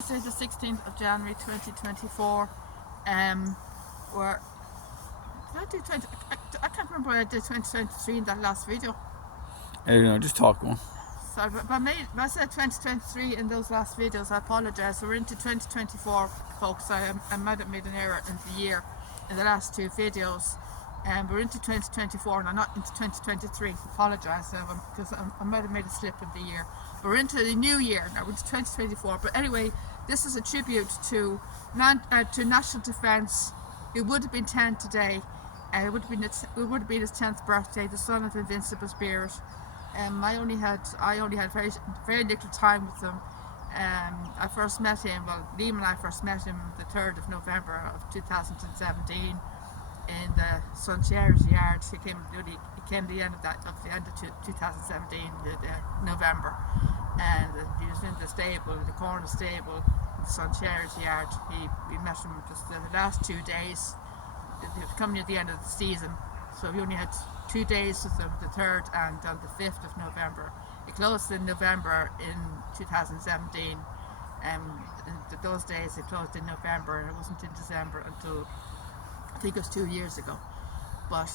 Thursday the 16th of January 2024. Where did I do 20? I can't remember where I did 2023 in that last video. I don't know, just talk one. Sorry, but I said 2023 in those last videos. I apologise. We're into 2024, folks. I might have made an error in the year in the last two videos. We're into 2024 and I'm not into 2023. Apologise because I might have made a slip in the year. We're into the new year now. We're into 2024. But anyway, this is a tribute to National Defence. It would have been 10 today. It would have been his 10th birthday. The son of Invincible Spirit. I only had very little time with him. I first met him. Well, Liam and I first met him the 3rd of November of 2017 in the Sun Charity Yard. He came the end of 2017, November, and he was in the stable, the corner stable, in the Sun Charity Yard. We met him just the last 2 days. It was coming at the end of the season, so we only had 2 days with him, the 3rd and on the 5th of November. It closed in November in 2017. In those days it closed in November, and it wasn't in December until I think it was 2 years ago. But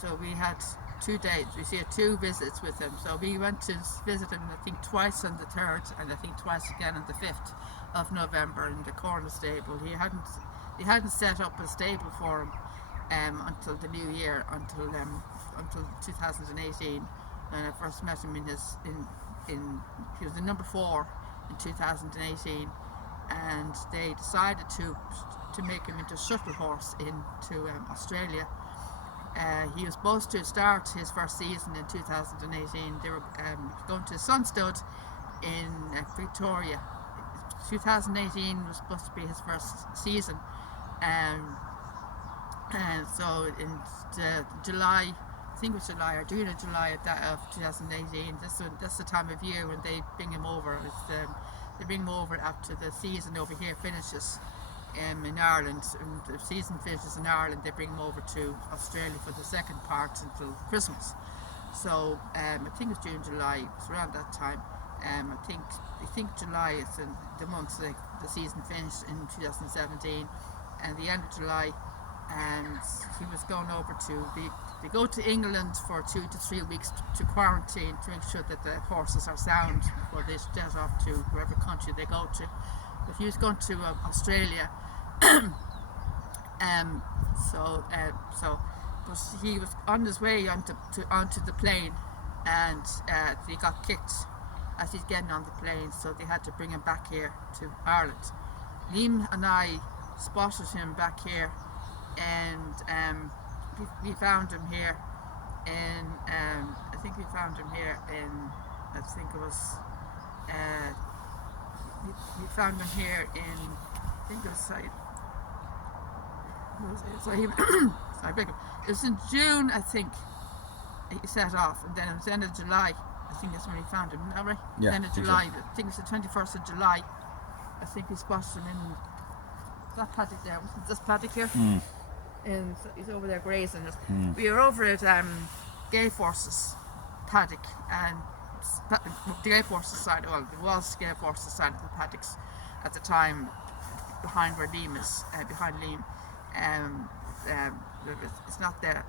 so we had 2 days. We had 2 visits with him. So we went to visit him, I think, twice on the 3rd, and I think twice again on the 5th of November in the corner stable. He hadn't set up a stable for him until the new year, until 2018. When I first met him he was the number 4 in 2018, and they decided to make him into a shuttle horse into Australia. He was supposed to start his first season in 2018. They were going to Sunstud in Victoria. 2018 was supposed to be his first season, and so in July, I think it was July or June or July of 2018. That's the time of year when they bring him over. They bring him over after the season over here finishes in Ireland, and the season finishes in Ireland. They bring him over to Australia for the second part until Christmas. So I think it's June, July. It's around that time. I think July is the month the season finished in 2017, and the end of July. And he was going over they go to England for 2 to 3 weeks to quarantine to make sure that the horses are sound before they jet off to wherever country they go to. But he was going to Australia, but he was on his way onto the plane, and he got kicked as he's getting on the plane, so they had to bring him back here to Ireland. Liam and I spotted him back here, and we found him here in I think we found him here in I think it was we found him here in I think it was it was in June, I think. He set off, and then it was the end of July. I think that's when we found him. Isn't that right? Yeah. End of July. So. I think it's the 21st of July. I think we spotted him in that paddock there. Wasn't this paddock here? And he's over there grazing it. We were over at Gay Forces paddock, and the Gay Forces side, well, it was Gay Forces side of the paddocks at the time, behind where Liam is, behind Liam. It's not there.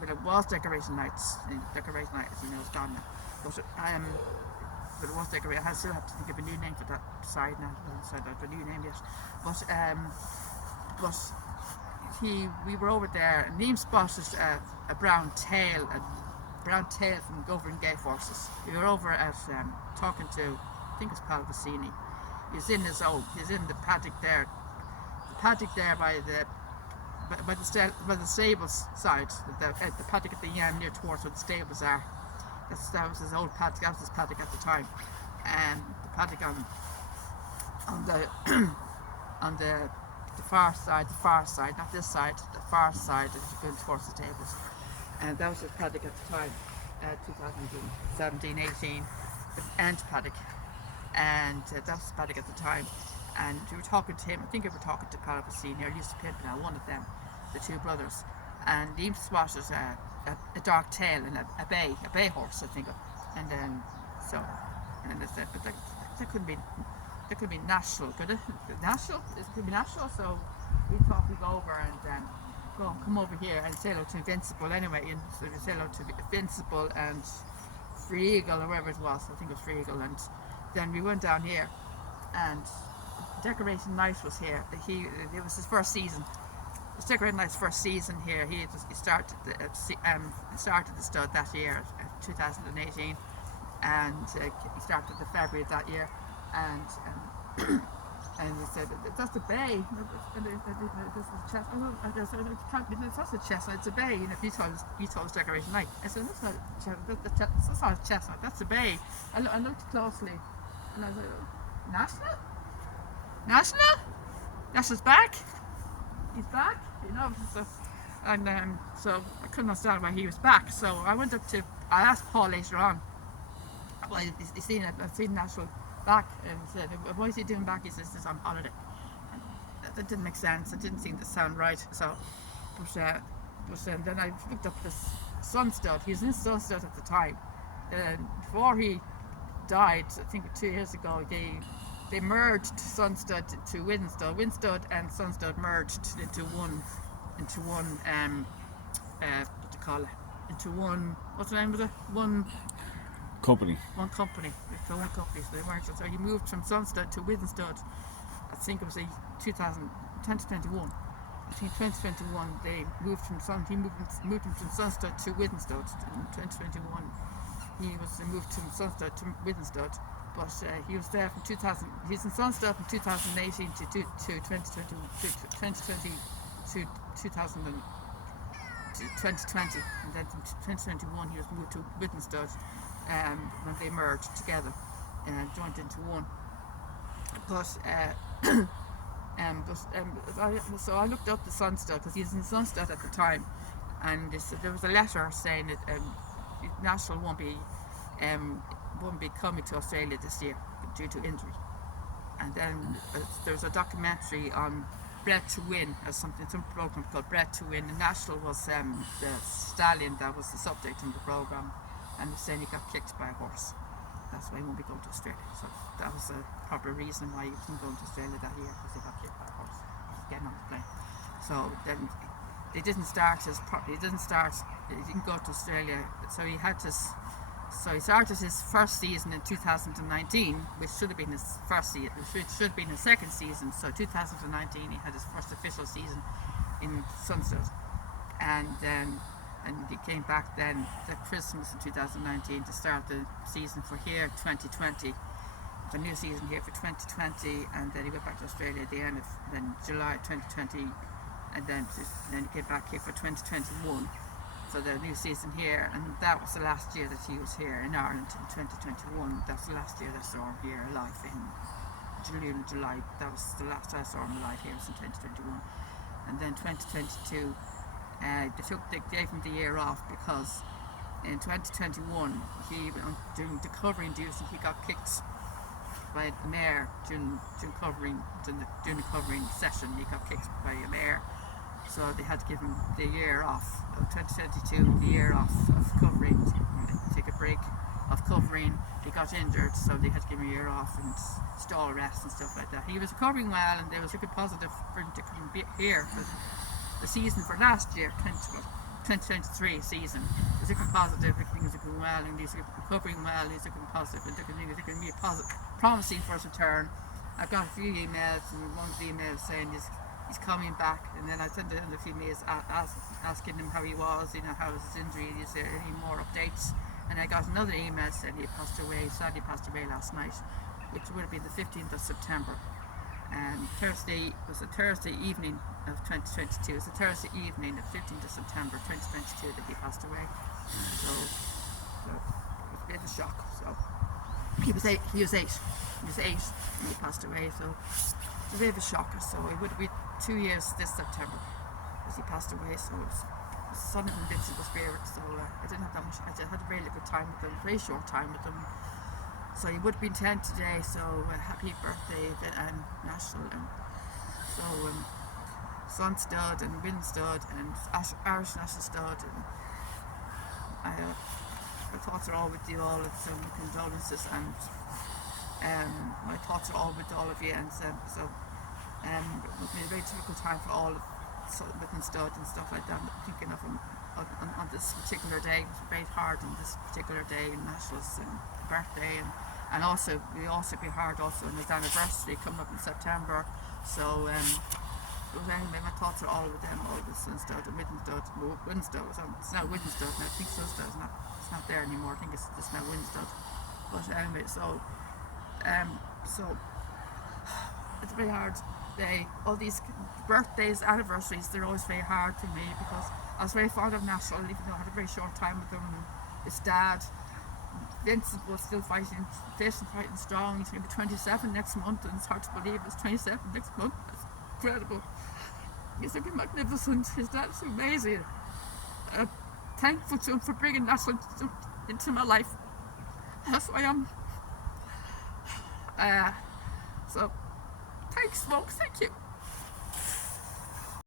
But it was decoration nights. It's gone now. But it was decorated. I still have to think of a new name for that side now. I haven't decided on a new name yet. But we were over there, and Liam spotted a brown tail from over in Gay Forces. We were over at talking to, I think it's Palvicini. He's in the paddock there. The paddock there by the stables side, the paddock at the end near towards where the stables are. That was his old paddock. That was his paddock at the time, and the paddock on the far side, not this side, the far side, as you're going towards the stables, and that was his paddock at the time, 2017-18, the end paddock, and that was his paddock at the time. And we were talking to him. I think we were talking to Palvicini, or Lisa Pimpernel, one of them, the 2 brothers. And Liam spotted a dark tail and a bay horse, I think. And then I said, but that couldn't be it could be Nashville, could it? Nashville? It could be Nashville. So we thought we'd go over and come over here and say hello to Invincible anyway. And so we say hello to Invincible and Free Eagle or wherever it was. I think it was Free Eagle. And then we went down here, and Decorating Night was here. It was his first season. It was Decorating Night's first season here. He started the stud that year, 2018, and he started the February of that year, and he said that's a bay. It's not a chestnut. It's a bay. You know, he told us Decorating Night. I said that's not a chestnut. That's not a chestnut. That's a bay. I looked closely, and I was like, National? National's back. He's back. You know. So I couldn't understand why he was back. So I asked Paul later on. Well, I've seen Nashville back, and said, "Why is he doing back?" He says, "He's on holiday." And that didn't make sense. It didn't seem to sound right. So, but then I looked up this Sunstud. He was in Sunstud at the time. Before he died, I think 2 years ago, they merged Sunstud to Winstud. Winstud and Sunstud merged into one. What do you call it? Into one. What's the name of it? One Company. One company. So they merged. So he moved from Sunstud to Winstud. I think it was 2010 to 21. I think 2021 they moved from he moved him from Sunstud to Winstud. In 2021 he moved from Sunstud to Winstud. But he was there from 2000. He's in Sunstud from 2018 to 2020 to 2020, and then from 2021 he was moved to Winstud when they merged together and joined into one. So I looked up the Sunstud because he was in Sunstud at the time, and there was a letter saying that Nashville won't be coming to Australia this year due to injury. And then there's a documentary on Bred to Win, some program called Bred to Win, and Nashville was the stallion that was the subject in the program, and they're saying he got kicked by a horse. That's why he won't be going to Australia. So that was a proper reason why he wasn't going to Australia that year, because he got kicked by a horse. He was getting on the plane. So then he didn't go to Australia, so he had to. So he started his first season in 2019, which should have been his first season. It should have been his second season. So 2019, he had his first official season in Sunstud, and he came back then at Christmas in 2019 to start the season for here 2020, the new season here for 2020, and then he went back to Australia at the end of July 2020, and then he came back here for 2021. For the new season here, and that was the last year that he was here in Ireland in 2021. That's the last year that I saw him here alive in June, July. That was the last I saw him alive here, was in 2021. And then 2022, they gave him the year off because in 2021, during the covering duty, he got kicked by a mare during the covering session. He got kicked by a mare. So they had to give him the year off, 2022, the year off of covering, take a break of covering. He got injured, so they had to give him a year off and stall rest and stuff like that. He was recovering well, and they was looking positive for him to come here. But the season for last year, 2023 season, was looking positive, things are going well, and he's recovering well, he's looking positive, and things are going to be promising for his return. I got a few emails, and one of the emails saying he's coming back, and then I sent him a few emails asking him how he was, how was his injury, is there any more updates? And I got another email saying he sadly passed away last night, which would have been the 15th of September. And Thursday was a Thursday evening of 2022. It was a Thursday evening of 15th of September 2022 that he passed away. So it was a bit of a shock. So he was eight when he passed away. So it's a bit of a shocker. So it would be 2 years this September as he passed away. So it was son of Invincible Spirit. So I didn't have that much. I had a really good time with him, very short time with him. So he would have been 10 today. So happy birthday, and Nashville, and so Sunstud and Winstud and Irish National Stud, and my thoughts are all with you all. It's some condolences, and My thoughts are all with all of you, and so it's been a very difficult time for all of within Stud and stuff like that. I'm thinking of him on this particular day. It's very hard on this particular day, National's birthday, and also we also be hard also on his anniversary coming up in September. So but anyway, my thoughts are all with them, all with Stud and Winstud. It's now Winstud now. I think Stud it's not there anymore. I think it's just now Winstud. But anyway, so it's a very hard day. All these birthdays, anniversaries, they're always very hard for me because I was very fond of National, even though I had a very short time with him. And his dad, Vincent, was still fighting fit and fighting strong. He's going to be 27 next month, and it's hard to believe it's 27 next month. It's incredible. He's looking magnificent. His dad's amazing. Thankful to him for bringing National into my life. That's who I am. So, thanks, folks. Thank you.